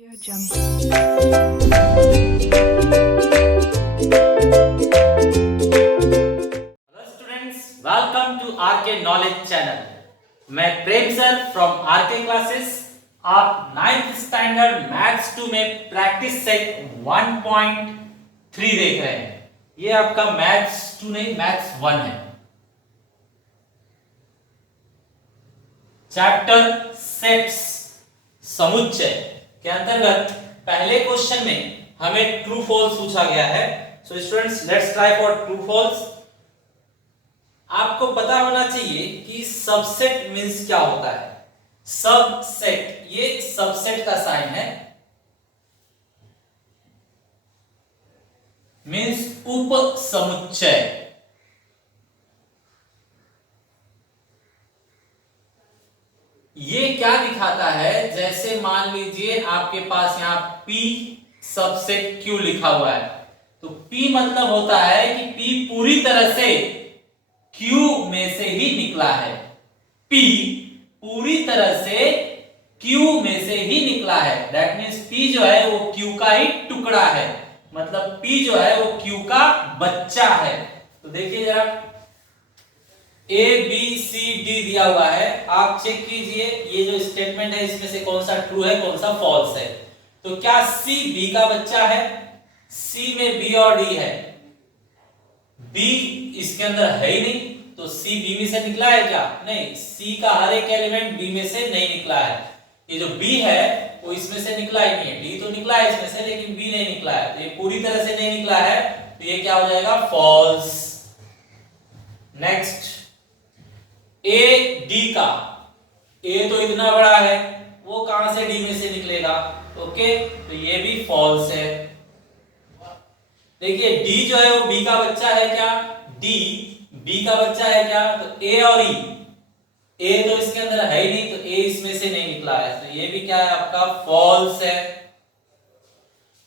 Audio Jungle. Hello students, welcome to RK knowledge channel. मैं Prem sir from RK classes. आप 9th standard maths 2 में practice set 1.3 देख रहे हैं। ये आपका मैथ्स 2 नहीं, मैथ्स 1 है। चैप्टर सेट्स समुच्चय के अंतर्गत पहले क्वेश्चन में हमें ट्रू फॉल्स पूछा गया है। So students, let's try for true false. आपको पता होना चाहिए कि सबसेट मींस क्या होता है। सबसेट, ये सबसेट का साइन है, मींस उप समुच्चय। ये क्या दिखाता है, जैसे मान लीजिए आपके पास यहां P सबसेट Q लिखा हुआ है, तो P मतलब होता है कि P पूरी तरह से Q में से ही निकला है। P पूरी तरह से Q में से ही निकला है। दैट मीन्स P जो है वो Q का ही टुकड़ा है, मतलब P जो है वो Q का बच्चा है। तो देखिए जरा, A B C D दिया हुआ है, आप चेक कीजिए ये जो स्टेटमेंट है इसमें से कौन सा ट्रू है कौन सा फॉल्स है। तो क्या C B का बच्चा है? C में B और D है, B इसके अंदर है ही नहीं, तो C B में से निकला है क्या? नहीं, C का हर एक एलिमेंट B में से नहीं निकला है। ये जो B है वो इसमें से निकला ही नहीं है। D तो निकला है इसमें से, लेकिन B नहीं निकला है, तो ये पूरी तरह से नहीं निकला है, तो ये क्या हो जाएगा? फॉल्स। नेक्स्ट, A D का, A तो इतना बड़ा है, वो कहां से D में से निकलेगा? ओके, तो ये भी फॉल्स है। देखिए D जो है वो B का बच्चा है क्या? D B का बच्चा है क्या? तो A और E, A तो इसके अंदर है ही नहीं, तो A इसमें से नहीं निकला है, तो ये भी क्या है आपका? फॉल्स है।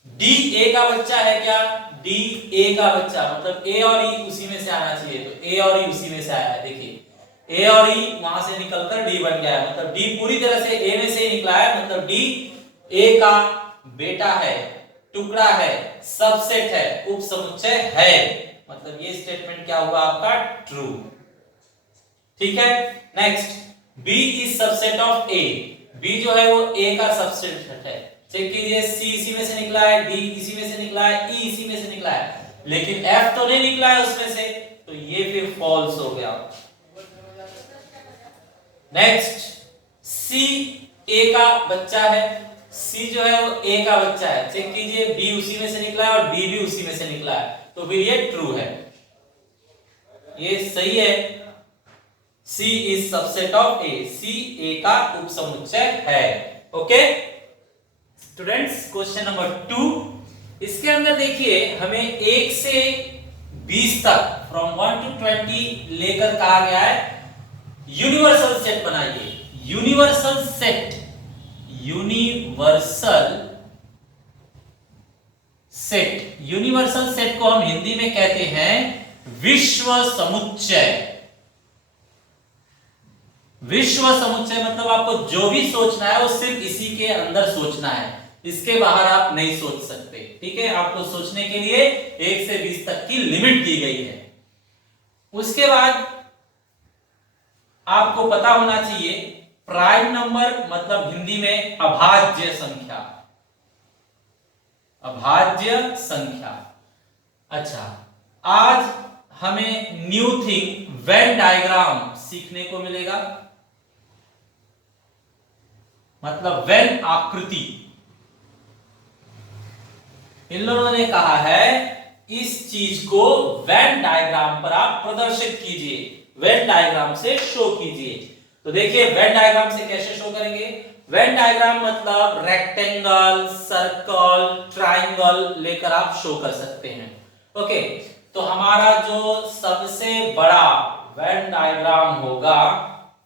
D A का बच्चा है क्या? D A का बच्चा, मतलब A और E उसी में से आना चाहिए, तो A और E उसी में से आया है। देखिए A और E वहां से निकलकर D बन गया है, मतलब D पूरी तरह से A में से ही निकला है, मतलब D A का बेटा है, टुकड़ा है, सबसेट है, उपसमुच्चय है। मतलब ये स्टेटमेंट क्या हुआ आपका? ट्रू। ठीक है। Next, B is subset of A। B जो है वो A का सबसेट है। चेक कीजिए, C इसी में से निकला है, D इसी में से निकला है, E इसी में से निकला है, लेकिन F तो नहीं निकला है उसमें से, तो ये फिर फॉल्स हो गया। नेक्स्ट, C A का बच्चा है, C जो है वो A का बच्चा है। चेक कीजिए, B उसी में से निकला है और D भी उसी में से निकला है, तो फिर ये ट्रू है, ये सही है। C is subset of A, C A का उपसमुच्चय है। ओके स्टूडेंट्स, क्वेश्चन नंबर 2, इसके अंदर देखिए हमें 1 से 20 तक, फ्रॉम 1 to 20 लेकर कहा गया है यूनिवर्सल सेट बनाइए। Universal set, universal set, universal set को हम हिंदी में कहते हैं विश्व समुच्चय। विश्व समुच्चय मतलब आपको जो भी सोचना है वो सिर्फ इसी के अंदर सोचना है, इसके बाहर आप नहीं सोच सकते। ठीक है, आपको सोचने के लिए 1 से 20 तक की लिमिट दी गई है। उसके बाद आपको पता होना चाहिए प्राइम नंबर मतलब हिंदी में अभाज्य संख्या। अभाज्य संख्या। अच्छा, आज हमें न्यू थिंग वेन डायग्राम सीखने को मिलेगा, मतलब वेन आकृति। इन लोगों ने कहा है इस चीज को वेन डायग्राम पर आप प्रदर्शित कीजिए, वेन डायग्राम से शो कीजिए। तो देखिए वेन डायग्राम से कैसे शो करेंगे? वेन डायग्राम मतलब रेक्टेंगल, सर्कल, ट्राइंगल लेकर आप शो कर सकते हैं। ओके, तो हमारा जो सबसे बड़ा वेन डायग्राम होगा,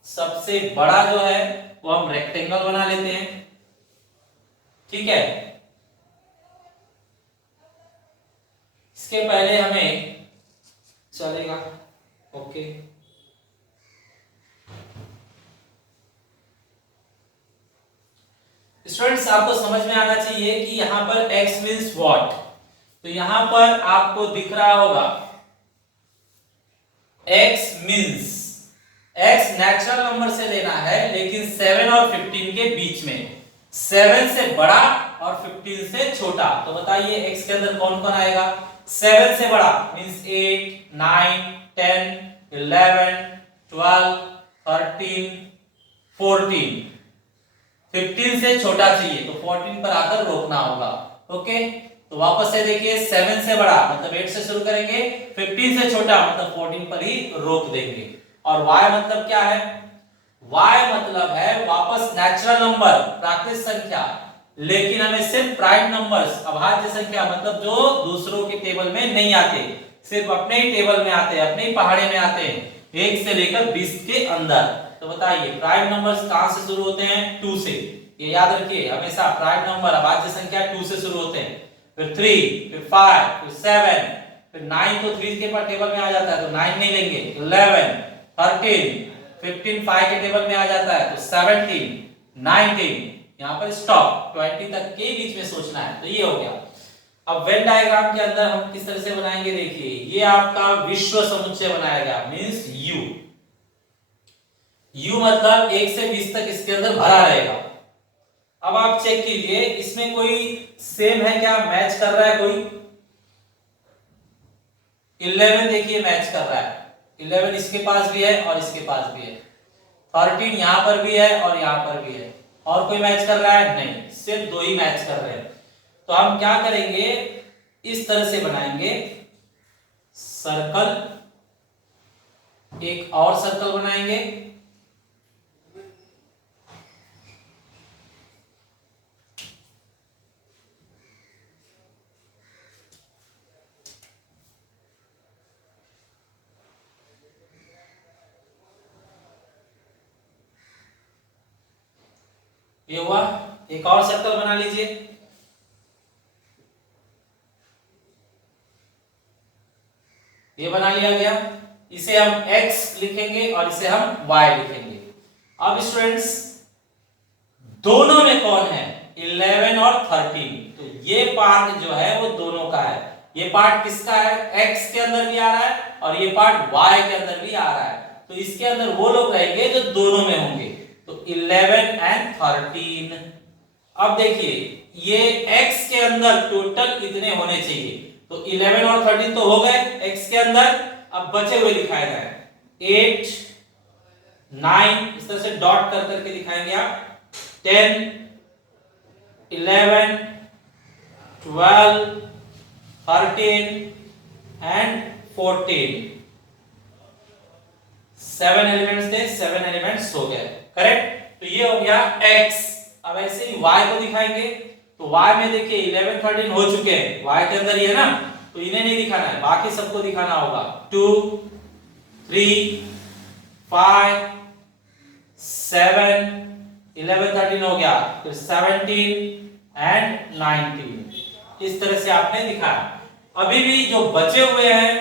सबसे बड़ा जो है वो हम रेक्टेंगल बना लेते हैं। ठीक है, इसके पहले हमें चलेगा। ओके, स्टूडेंट्स आपको समझ में आना चाहिए कि यहाँ पर x मीन्स व्हाट। तो यहाँ पर आपको दिख रहा होगा x means, x natural number से लेना है लेकिन 7 और 15 के बीच में, 7 से बड़ा और 15 से छोटा। तो बताइए x के अंदर कौन कौन आएगा? 7 से बड़ा मीन्स 8, 9, 10, 11, 12, 13, 14। 15 से छोटा चाहिए तो 14 पर आकर रोकना होगा। ओके, तो वापस से देखिए 7 से बड़ा मतलब 8 से शुरू करेंगे, 15 से छोटा मतलब 14 पर ही रोक देंगे। और y मतलब क्या है? y मतलब है वापस नेचुरल नंबर, प्राकृतिक संख्या, लेकिन हमें सिर्फ प्राइम नंबर्स, अभाज्य संख्या मतलब जो दूसरों के टेबल में नहीं आते, सिर्फ अपने ही टेबल में आते हैं, अपने ही पहाड़े में आते हैं, 1 से लेकर 20 के अंदर। तो बताइए प्राइम नंबर्स कहां से शुरू होते हैं? 2 से। ये याद रखिए हमेशा, प्राइम नंबर अभाज्य संख्या 2 से शुरू होते हैं, फिर 3, फिर 5, फिर 7, फिर 9 तो 3 के टेबल में आ जाता है तो 9 नहीं लेंगे, 11, 13, 15 5 के टेबल में आ जाता है तो 17, 19, यहाँ पर स्टॉप, 20 तक के बीच में सोचना है। तो ये हो गया। अब वेन डायग्राम के अंदर हम किस तरह से बनाएंगे? देखिए ये आपका विश्व समुच्चय बनाया गया, मींस U। U मतलब 1 से 20 तक इसके अंदर भरा रहेगा। अब आप चेक कीजिए इसमें कोई सेम है क्या, मैच कर रहा है कोई? 11 देखिए मैच कर रहा है, 11 इसके पास भी है और इसके पास भी है, 13 यहां पर भी है और यहां पर भी है। और कोई मैच कर रहा है? नहीं, सिर्फ 2 ही मैच कर रहे हैं। तो हम क्या करेंगे, इस तरह से बनाएंगे सर्कल, एक और सर्कल बनाएंगे, ये हुआ। एक और सर्कल बना लीजिए, ये बना लिया गया। इसे हम x लिखेंगे और इसे हम y लिखेंगे। अब स्टूडेंट्स दोनों में कौन है? 11 और 13। तो ये पार्ट जो है वो दोनों का है। ये पार्ट किसका है? x के अंदर भी आ रहा है और ये पार्ट y के अंदर भी आ रहा है। तो इसके अंदर वो लोग रहेंगे जो दोनों में होंगे। तो 11 एंड 13। अब देखिए ये x के अंदर टोटल इतने होने चाहिए। तो 11 और 13 तो हो गए x के अंदर। अब बचे हुए दिखाए गए 8, 9, इस तरह से डॉट कर करके दिखाएंगे आप, 10, 11, 12, 13 एंड 14। 7 एलिमेंट्स थे, 7 एलिमेंट्स हो गए, करेक्ट। तो ये हो गया x। अब ऐसे ही y को दिखाएंगे। तो y में देखिए 11 13 हो चुके हैं, y के अंदर ये है ना, तो इन्हें नहीं दिखाना है, बाकी सबको दिखाना होगा। 2, 3, 5, 7, 11 13 हो गया, फिर 17 एंड 19। इस तरह से आपने दिखाया। अभी भी जो बचे हुए हैं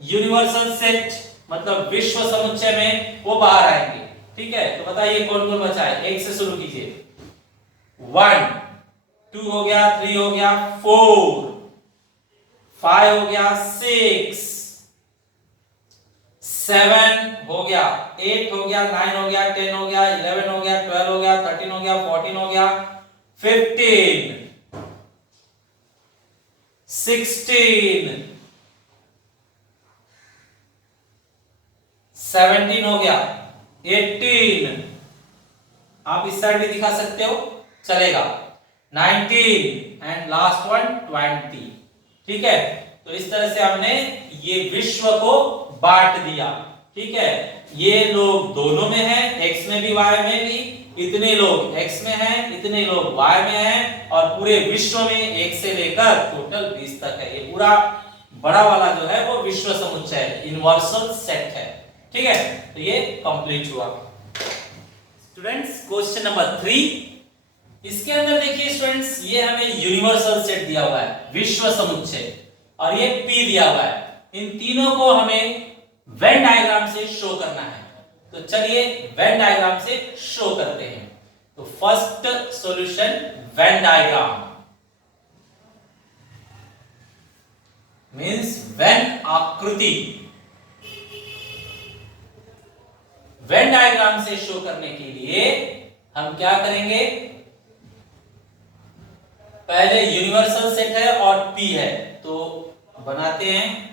यूनिवर्सल सेट मतलब विश्व समुच्चय में, वो बाहर आएंगे। ठीक है, तो बताइए कौन कौन बचा है? एक से शुरू कीजिए। 1, 2 हो गया, 3 हो गया, 4, 5 हो गया, 6, 7 हो गया, 8 हो गया, 9 हो गया, 10 हो गया, 11 हो गया, 12 हो गया, 13 हो गया, 14 हो गया, 15, 16, 17 हो गया, 18, आप इस साइड भी दिखा सकते हो, चलेगा, 19 एंड लास्ट वन 20। ठीक है, तो इस तरह से हमने ये विश्व को बांट दिया। ठीक है, ये लोग दोनों में हैं, x में भी y में भी, इतने लोग x में हैं, इतने लोग y में हैं, और पूरे विश्व में 1 से लेकर टोटल 20 तक है। ये पूरा बड़ा वाला जो है वो विश्व समुच्चय है, यूनिवर्सल सेट है। ठीक है, तो ये कंप्लीट हुआ। स्टूडेंट्स क्वेश्चन नंबर 3, इसके अंदर देखिए स्टूडेंट्स, ये हमें यूनिवर्सल सेट दिया हुआ है, विश्व समुच्चय, और ये P दिया हुआ है। इन तीनों को हमें वेन डायग्राम से शो करना है। तो चलिए वेन डायग्राम से शो करते हैं। तो first solution Venn diagram means when आकृति। वेन डायग्राम से शो करने के लिए हम क्या करेंगे, पहले यूनिवर्सल सेट है और P है तो बनाते हैं।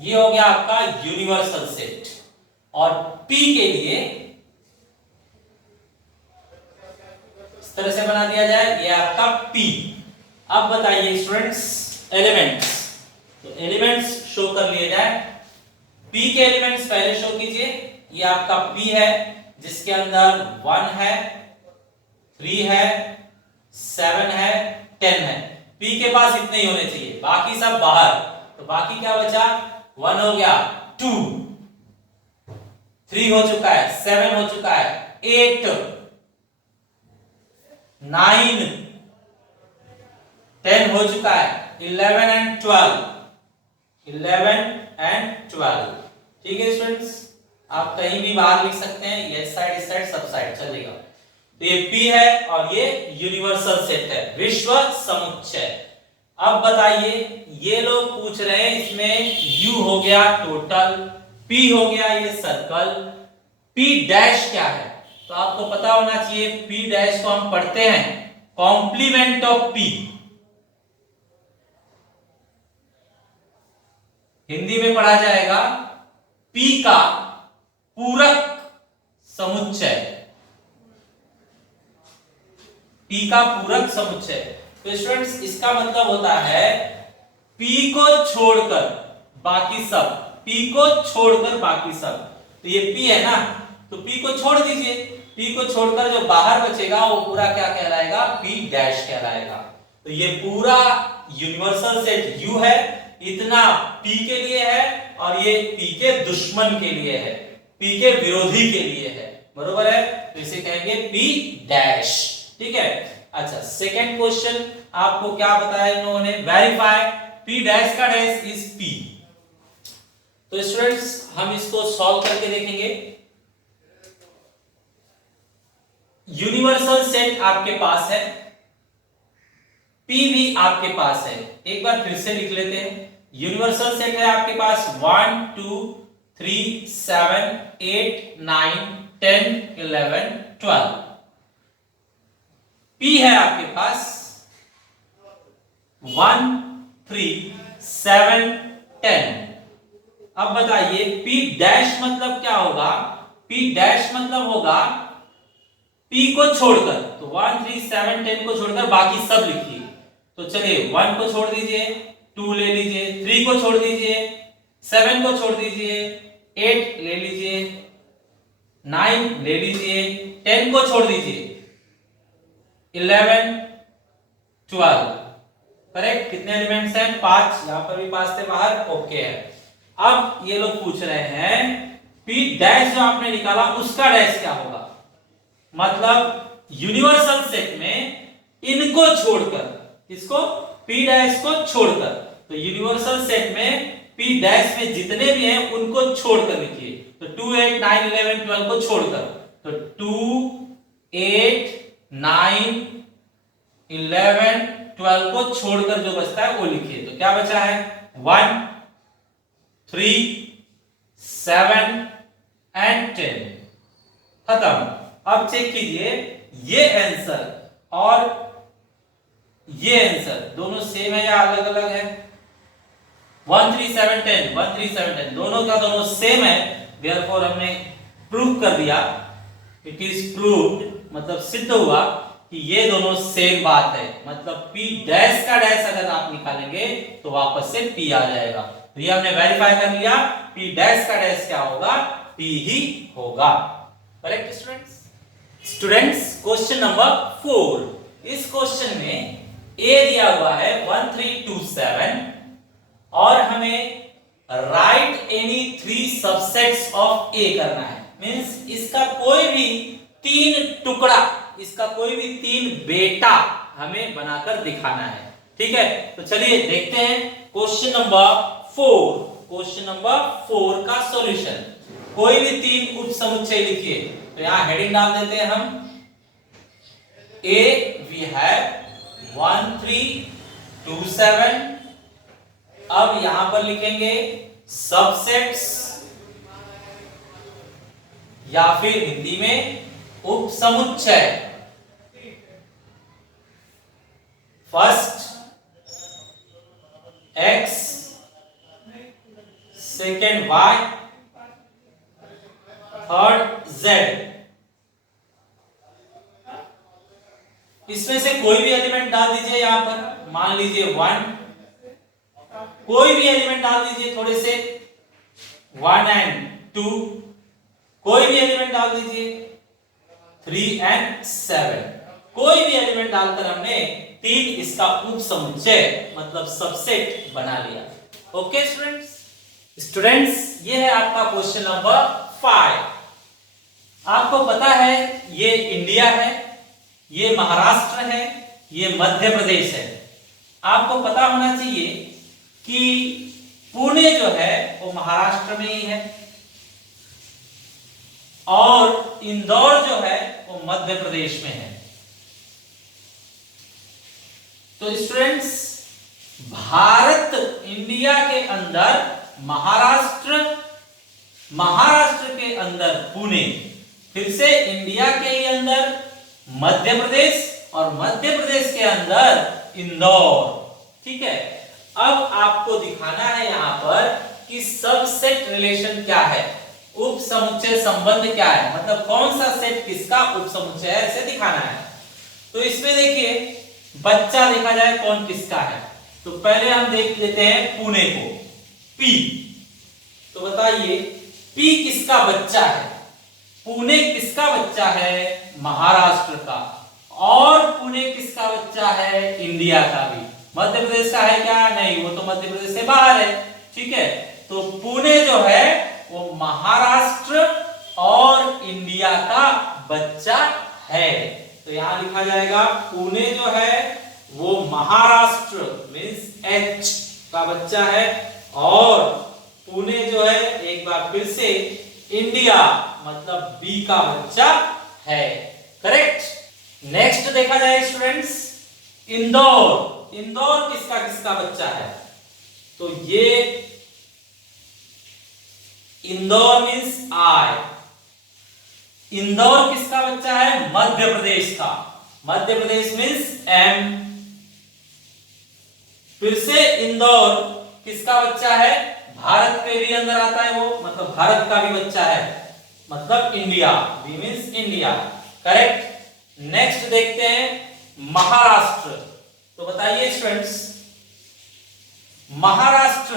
ये हो गया आपका यूनिवर्सल सेट और P के लिए इस तरह से बना दिया जाए, ये आपका P। अब बताइए स्टूडेंट्स एलिमेंट्स, तो एलिमेंट्स शो कर लिए जाए। P के एलिमेंट्स पहले शो कीजिए। ये आपका P है जिसके अंदर 1 है, 3 है, 7 है, 10 है। P के पास इतने ही होने चाहिए, बाकी सब बाहर। तो बाकी क्या बचा, 1 हो गया, 2, 3 हो चुका है, 7 हो चुका है, 8, 9, 10 हो चुका है, 11 एंड 12, 11 एंड 12। ठीक है स्टूडेंट्स, आप कहीं भी बाहर लिख सकते हैं, ये साइड इस साइड सब साइड चलेगा। तो ये P है और ये यूनिवर्सल सेट है, विश्व समुच्चय। अब बताइए, ये लोग पूछ रहे हैं इसमें U हो गया टोटल, P हो गया ये सर्कल, P डैश क्या है, तो आपको पता होना चाहिए P डैश को हम पढ़ते हैं कॉम्प्लीमेंट ऑफ P। हिंदी में पढ़ा जाएगा P का पूरक समुच्चय, P का पूरक समुच्चय। तो स्टूडेंट्स इसका मतलब होता है P को छोड़कर बाकी सब, P को छोड़कर बाकी सब। तो ये P है ना, तो P को छोड़ दीजिए, P को छोड़कर जो बाहर बचेगा वो पूरा क्या कहलाएगा, P डैश कहलाएगा। तो ये पूरा यूनिवर्सल सेट U है, इतना P के लिए है और ये P के दुश्मन के लिए है, P के विरोधी के लिए है, बरोबर है। तो इसे कहेंगे P डैश। ठीक है, अच्छा सेकेंड क्वेश्चन आपको क्या बताया इन लोगों ने, वेरीफाई P डैश का डैश इज P। तो स्टूडेंट्स हम इसको सॉल्व करके देखेंगे। यूनिवर्सल सेट आपके पास है, P भी आपके पास है, एक बार फिर से लिख लेते हैं। यूनिवर्सल सेट है आपके पास 1 2 3 7 8 9 10 11 12। P है आपके पास 1 3 7 10। अब बताइए P डैश मतलब क्या होगा, P डैश मतलब होगा P को छोड़कर, तो 1 3 7 10 को छोड़कर बाकी सब लिखिए। तो चलिए 1 को छोड़ दीजिए, 2 ले लीजिए, 3 को छोड़ दीजिए, 7 को छोड़ दीजिए, 8 ले लीजिए, 9 ले लीजिए, 10 को छोड़ दीजिए, 11 12। करेक्ट, कितने एलिमेंट्स हैं, 5, यहां पर भी 5 थे बाहर, ओके है। अब ये लोग पूछ रहे हैं P डैश जो आपने निकाला उसका डैश क्या होगा, मतलब यूनिवर्सल सेट में इनको छोड़कर, इसको P डैश को छोड़कर, तो यूनिवर्सल सेट में P डैश में जितने भी हैं उनको छोड़कर लिखिए। तो 2 8 9 11 12 को छोड़कर, तो 2 8 9 11 12 को छोड़कर जो बचता है वो लिखिए। तो क्या बचा है, 1 3 7 एंड 10, खत्म। अब चेक कीजिए ये आंसर और ये आंसर दोनों सेम है या अलग अलग है। 1 3 7 10 1 3 7 10 दोनों का दोनों सेम है, देयरफॉर हमने प्रूव कर दिया, इट इज प्रूव्ड, मतलब सिद्ध हुआ कि ये दोनों सेम बात है। मतलब P डैश का डैश अगर आप निकालेंगे तो वापस से P आ जाएगा। तो ये हमने वेरीफाई कर लिया, P डैश का डैश क्या होगा, P ही होगा। Correct students. Students question number 4, इस क्वेश्चन में A दिया हुआ है 1 3 2 7 और हमें right any 3 subsets of A करना है। मींस इसका कोई भी 3 टुकड़ा, इसका कोई भी 3 बेटा हमें बनाकर दिखाना है। ठीक है, तो चलिए देखते हैं क्वेश्चन नंबर 4। क्वेश्चन नंबर 4 का सॉल्यूशन। कोई भी 3 उप समुच्चय लिखिए। तो यहां हेडिंग डाल देते हैं हम। A V have 1 3 2 7। अब यहां पर लिखेंगे सबसेट्स या फिर हिंदी में उप समुच्चय। First x, second y, third z। इसमें से कोई भी एलिमेंट डाल दीजिए यहां पर। मान लीजिए 1, कोई भी एलिमेंट डाल दीजिए थोड़े से 1 एंड 2, कोई भी एलिमेंट डाल दीजिए 3 एंड 7। कोई भी एलिमेंट डालकर हमने 3 इसका उप समुच्चय मतलब सबसेट बना लिया। ओके स्टूडेंट्स, ये है आपका क्वेश्चन नंबर 5। आपको पता है ये इंडिया है, ये महाराष्ट्र है, ये मध्य प्रदेश है। आपको पता होना चाहिए कि पुणे जो है वो महाराष्ट्र में ही है और इंदौर जो है वो मध्य प्रदेश में है। तो स्टूडेंट्स, भारत इंडिया के अंदर महाराष्ट्र के अंदर पुणे, फिर से इंडिया के ही अंदर मध्य प्रदेश और मध्य प्रदेश के अंदर इंदौर। ठीक है, अब आपको दिखाना है यहां पर कि सबसेट रिलेशन क्या है, उप समुच्चय संबंध क्या है, मतलब कौन सा सेट किसका उप समुच्चय है, इसे दिखाना है। तो इसमें देखिए बच्चा देखा जाए कौन किसका है। तो पहले हम देख लेते हैं पुणे को, P। तो बताइए P किसका बच्चा है? पुणे किसका बच्चा है? महाराष्ट्र का। और पुणे किसका बच्चा है? इंडिया का भी। मध्य प्रदेश का है क्या? नहीं, वो तो मध्य प्रदेश से बाहर है। ठीक है, तो पुणे जो है वो महाराष्ट्र और इंडिया का बच्चा है। तो यहां लिखा जाएगा पुणे जो है वो महाराष्ट्र मींस H का बच्चा है और पुणे जो है एक बार फिर से इंडिया मतलब B का बच्चा है। करेक्ट। नेक्स्ट देखा जाए स्टूडेंट्स इंदौर। इंदौर किसका किसका बच्चा है? तो ये इंदौर मींस I। इंदौर किसका बच्चा है? मध्य प्रदेश का। Madhya Pradesh means M। फिर से इंदौर किसका बच्चा है? भारत के भी अंदर आता है वो, मतलब भारत का भी बच्चा है, मतलब India. V means India. Correct. Next देखते हैं महाराष्ट्र। तो बताइए स्टूडेंट्स, महाराष्ट्र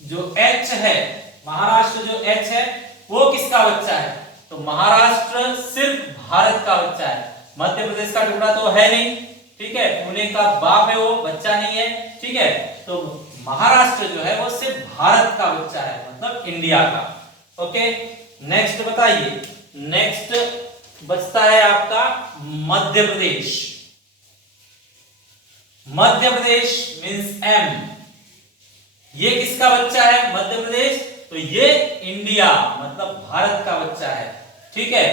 जो H है, महाराष्ट्र जो H है वो किसका बच्चा है? तो महाराष्ट्र सिर्फ भारत का बच्चा है, मध्य प्रदेश का टुकड़ा तो है नहीं। ठीक है, पुणे का बाप है वो, बच्चा नहीं है। ठीक है, तो महाराष्ट्र जो है वो सिर्फ भारत का बच्चा है, मतलब इंडिया का। ओके, नेक्स्ट बताइए। नेक्स्ट बचता है आपका मध्य प्रदेश। Madhya Pradesh means M। ये किसका बच्चा है? मध्य प्रदेश। तो ये इंडिया मतलब भारत का बच्चा है। ठीक है,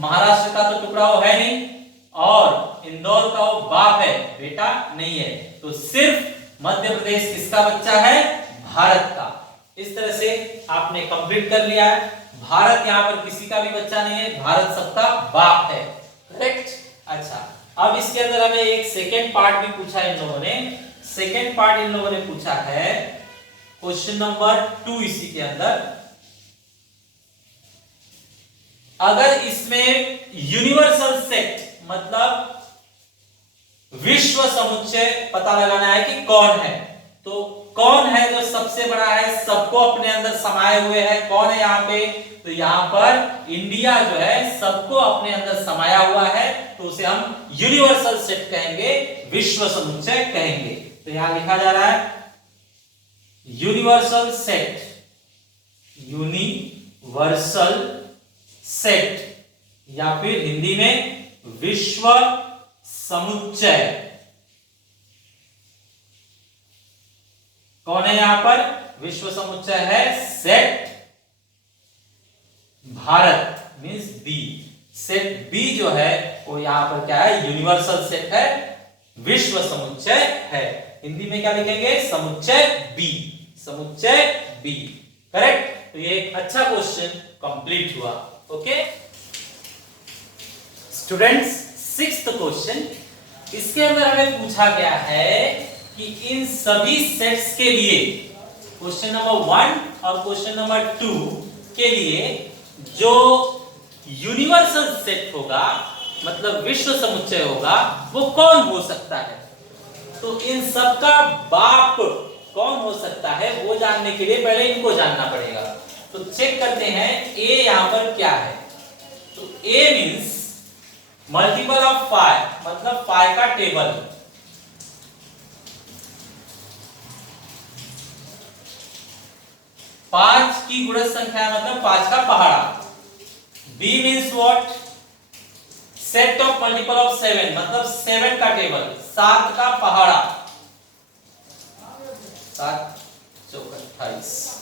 महाराष्ट्र का तो टुकड़ा वो है नहीं और इंदौर का वो बाप है, बेटा नहीं है। तो सिर्फ मध्य प्रदेश किसका बच्चा है? भारत का। इस तरह से आपने कंप्लीट कर लिया है। भारत यहां पर किसी का भी बच्चा नहीं है, भारत सबका बाप है। करेक्ट। अच्छा, अब इसके अंदर हमें एक सेकेंड पार्ट भी पूछा इन लोगों ने। सेकेंड पार्ट इन लोगों ने पूछा है क्वेश्चन नंबर 2 इसी के अंदर। अगर इसमें यूनिवर्सल सेट मतलब विश्व समुच्चय पता लगाना है कि कौन है, तो कौन है जो सबसे बड़ा है, सबको अपने अंदर समाये हुए है, कौन है यहाँ पे? तो यहाँ पर इंडिया जो है सबको अपने अंदर समाया हुआ है, तो उसे हम यूनिवर्सल सेट कहेंगे, विश्व समुच्चय कहेंगे। तो यहां लिखा जा रहा है यूनिवर्सल सेट, यूनिवर्सल सेट या फिर हिंदी में विश्व समुच्चय। कौन है यहां पर? विश्व समुच्चय है set Bharat means B. Set B जो है वो यहां पर क्या है? यूनिवर्सल सेट है, विश्व समुच्चय है। हिंदी में क्या लिखेंगे? समुच्चय बी, समुच्चय बी। करेक्ट? तो ये एक अच्छा क्वेश्चन कंप्लीट हुआ। ओके स्टूडेंट्स, सिक्स्थ क्वेश्चन, इसके अंदर हमें पूछा गया है कि इन सभी सेट्स के लिए, क्वेश्चन नंबर 1 और क्वेश्चन नंबर 2 के लिए जो यूनिवर्सल सेट होगा, मतलब विश्व समुच्चय होगा, वो कौन हो सकता है? तो इन सब का बाप कौन हो सकता है वो जानने के लिए पहले इनको जानना पड़ेगा। तो चेक करते हैं ए यहां पर क्या है। तो ए मींस मल्टीपल ऑफ 5, मतलब 5 का टेबल। पांच की गुणज संख्या मतलब 5 का पहाड़ा। B means what? Set of multiple of 7, मतलब 7 का टेबल, 7 का पहाड़ा। 7 चौक 28।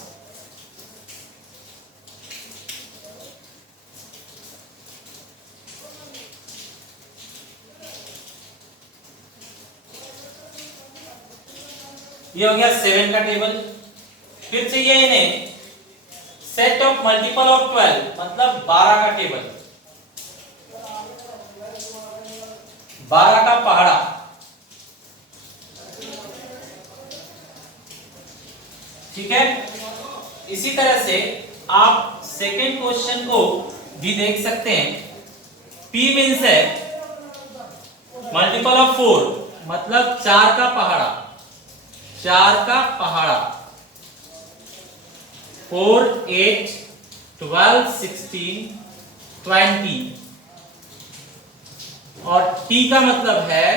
ये हो गया 7 का टेबल। फिर चाहिए इन्हें सेट ऑफ मल्टीपल ऑफ 12, मतलब 12 का टेबल, 12 का पहाड़ा। ठीक है, इसी तरह से आप सेकेंड क्वेश्चन को भी देख सकते हैं। P मींस है मल्टीपल ऑफ 4, मतलब 4 का पहाड़ा, 4 का पहाड़ा। 4, 8, 12, 16, 20। और T का मतलब है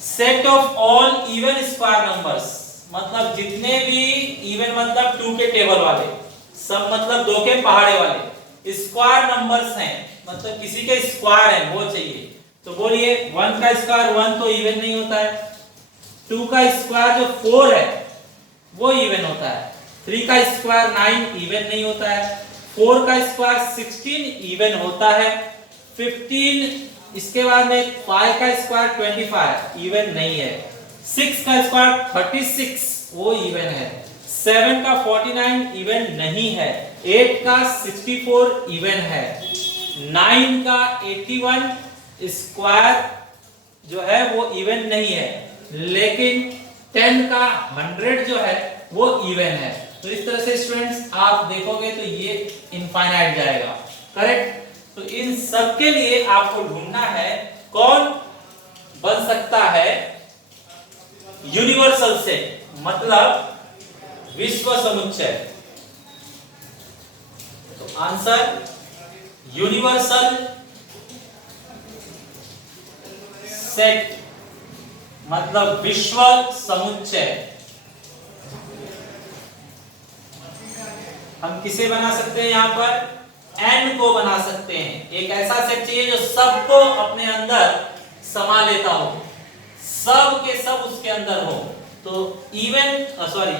set of all even square numbers, मतलब जितने भी इवन मतलब 2 के टेबल वाले, सब मतलब 2 के पहाड़े वाले स्क्वायर नंबर्स हैं, मतलब किसी के स्क्वायर है वो चाहिए। तो बोलिए 1 का स्क्वायर 1 तो इवन नहीं होता है, 2 का स्क्वायर जो 4 है वो इवन होता है, 3 का स्क्वायर 9 इवन नहीं होता है, 4 का स्क्वायर 16 इवन होता है, 15 इसके बाद में 5 का स्क्वायर 25 इवन नहीं है, 6 का स्क्वायर 36 वो इवन है, 7 का 49 इवन नहीं है, 8 का 64 इवन है, 9 का 81 स्क्वायर जो है वो इवन नहीं है, लेकिन 10 का 100 जो है वो इवन है। तो इस तरह से स्टूडेंट्स आप देखोगे तो ये इनफाइनाइट जाएगा। करेक्ट? तो इन सब के लिए आपको ढूंढना है कौन बन सकता है यूनिवर्सल सेट, मतलब विश्व समुच्चय। तो आंसर यूनिवर्सल सेट मतलब विश्व समुच्चय। हम किसे बना सकते हैं? यहां पर n को बना सकते हैं। एक ऐसा सेट चाहिए जो सबको अपने अंदर समा लेता हो, सब के सब उसके अंदर हो। तो इवन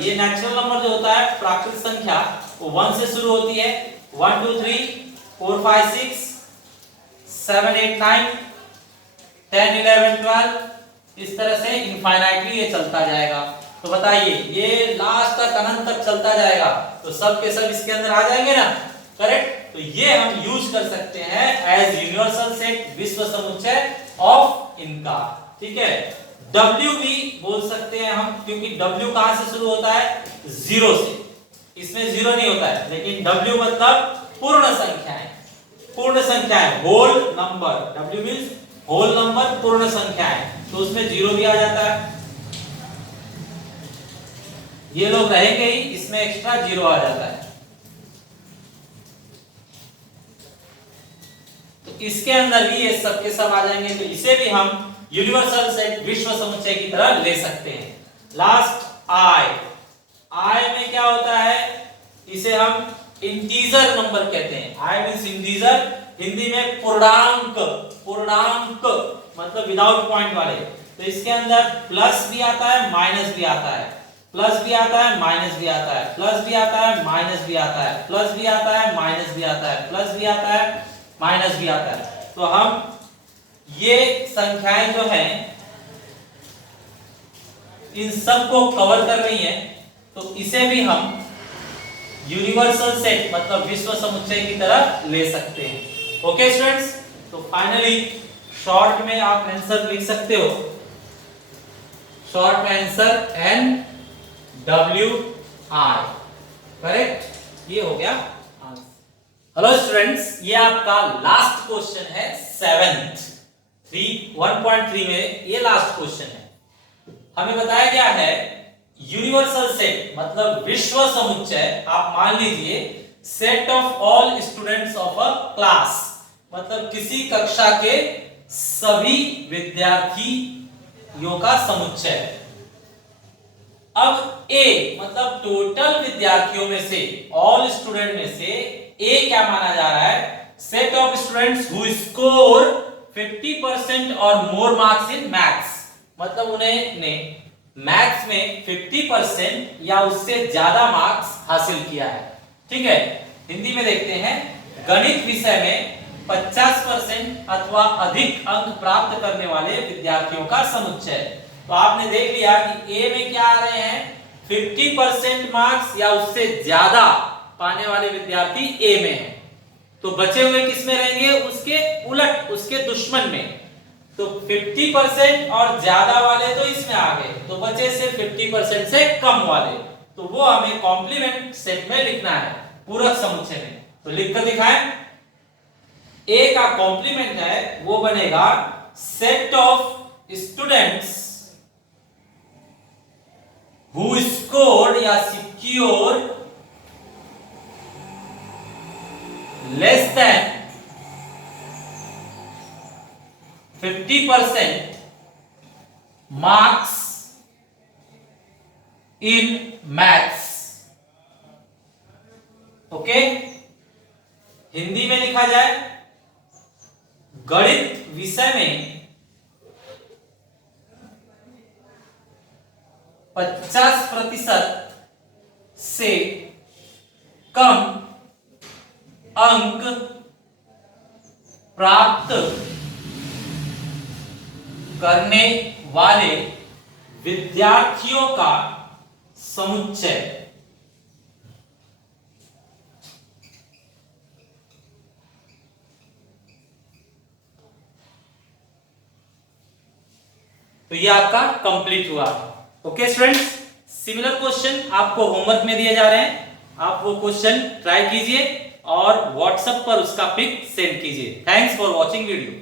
ये नेचुरल नंबर जो होता है, प्राकृतिक संख्या, वो 1 से शुरू होती है, 1 2 3 4 5 6 7 8 9 10 11 12, इस तरह से इनफाइनाइटली ये चलता जाएगा। तो बताइए ये लास्ट तक अनंत तक चलता जाएगा, तो सब के सब इसके अंदर आ जाएंगे ना। करेक्ट? तो ये हम यूज कर सकते हैं एज यूनिवर्सल सेट, विश्व समुच्चय ऑफ इनका। ठीक है, W भी बोल सकते हैं हम, क्योंकि W कहां से शुरू होता है? 0 से। इसमें 0 नहीं होता है, लेकिन W मतलब पूर्ण संख्याएं, पूर्ण संख्याएं, whole number. W means whole number, पूर्ण संख्याएं, तो उसमें 0 भी आ जाता है। ये लोग रहेंगे ही, इसमें एक्स्ट्रा 0 आ जाता है। तो इसके अंदर भी ये सब के सब आ जाएंगे, तो इसे भी हम यूनिवर्सल सेट, विश्व समुच्चय की तरह ले सकते हैं। लास्ट आई में क्या होता है? इसे हम इंटीजर नंबर कहते हैं। आई मींस इंटीजर, हिंदी में पूर्णांक, पूर्णांक मतलब विदाउट पॉइंट वाले। तो इसके अंदर प्लस भी आता है माइनस भी आता है, प्लस भी आता है माइनस भी आता है, प्लस भी आता है माइनस भी आता है, प्लस भी आता है माइनस भी आता है, प्लस भी आता है माइनस भी आता है। तो हम ये संख्याएं जो हैं इन सब को कवर कर रही हैं, तो इसे भी हम यूनिवर्सल सेट मतलब विश्व समुच्चय की तरह ले सकते हैं। ओके स्टूडेंट्स, तो फाइनली शॉर्ट में आप आंसर लिख सकते हो, शॉर्ट में आंसर NWR, करेक्ट, ये हो गया आंसर। हेलो स्टूडेंट्स, ये आपका लास्ट क्वेश्चन है 7th 1.3 में ये लास्ट क्वेश्चन है। हमें बताया गया है यूनिवर्सल सेट मतलब विश्व समुच्चय, आप मान लीजिए set of all students of a class मतलब किसी कक्षा के सभी विद्यार्थियों का समुच्चय। अब A मतलब टोटल विद्यार्थियों में से, ऑल स्टूडेंट में से A क्या माना जा रहा है, set of students who score 50% और मोर मार्क्स इन मैथ्स, मतलब उन्हें मैथ्स में 50% या उससे ज्यादा मार्क्स हासिल किया है। ठीक है, हिंदी में देखते हैं, गणित विषय में 50% अथवा अधिक अंक प्राप्त करने वाले विद्यार्थियों का समुच्चय। तो आपने देख लिया कि ए में क्या आ रहे हैं, 50% मार्क्स या उससे ज्यादा पाने वाले विद्यार्थी ए में हैं। तो बचे हुए किस में रहेंगे, उसके उलट, उसके दुश्मन में। तो 50% और ज्यादा वाले तो इसमें आ गए, तो बचे सिर्फ 50% से कम वाले, तो वो हमें कॉम्प्लीमेंट सेट में लिखना है, पूरक समुच्चय में। तो लिखकर दिखाएं, ए का कॉम्प्लीमेंट है वो बनेगा set of students who scored या secured less than 50% marks in maths। Okay, Hindi में लिखा जाए, गणित विषय में 50% से कम अंक प्राप्त करने वाले विद्यार्थियों का समुच्चय। तो ये आपका कंप्लीट हुआ। ओके स्टूडेंट्स, सिमिलर क्वेश्चन आपको होमवर्क में दिए जा रहे हैं, आप वो क्वेश्चन ट्राई कीजिए और व्हाट्सएप पर उसका पिक सेंड कीजिए। Thanks for watching video.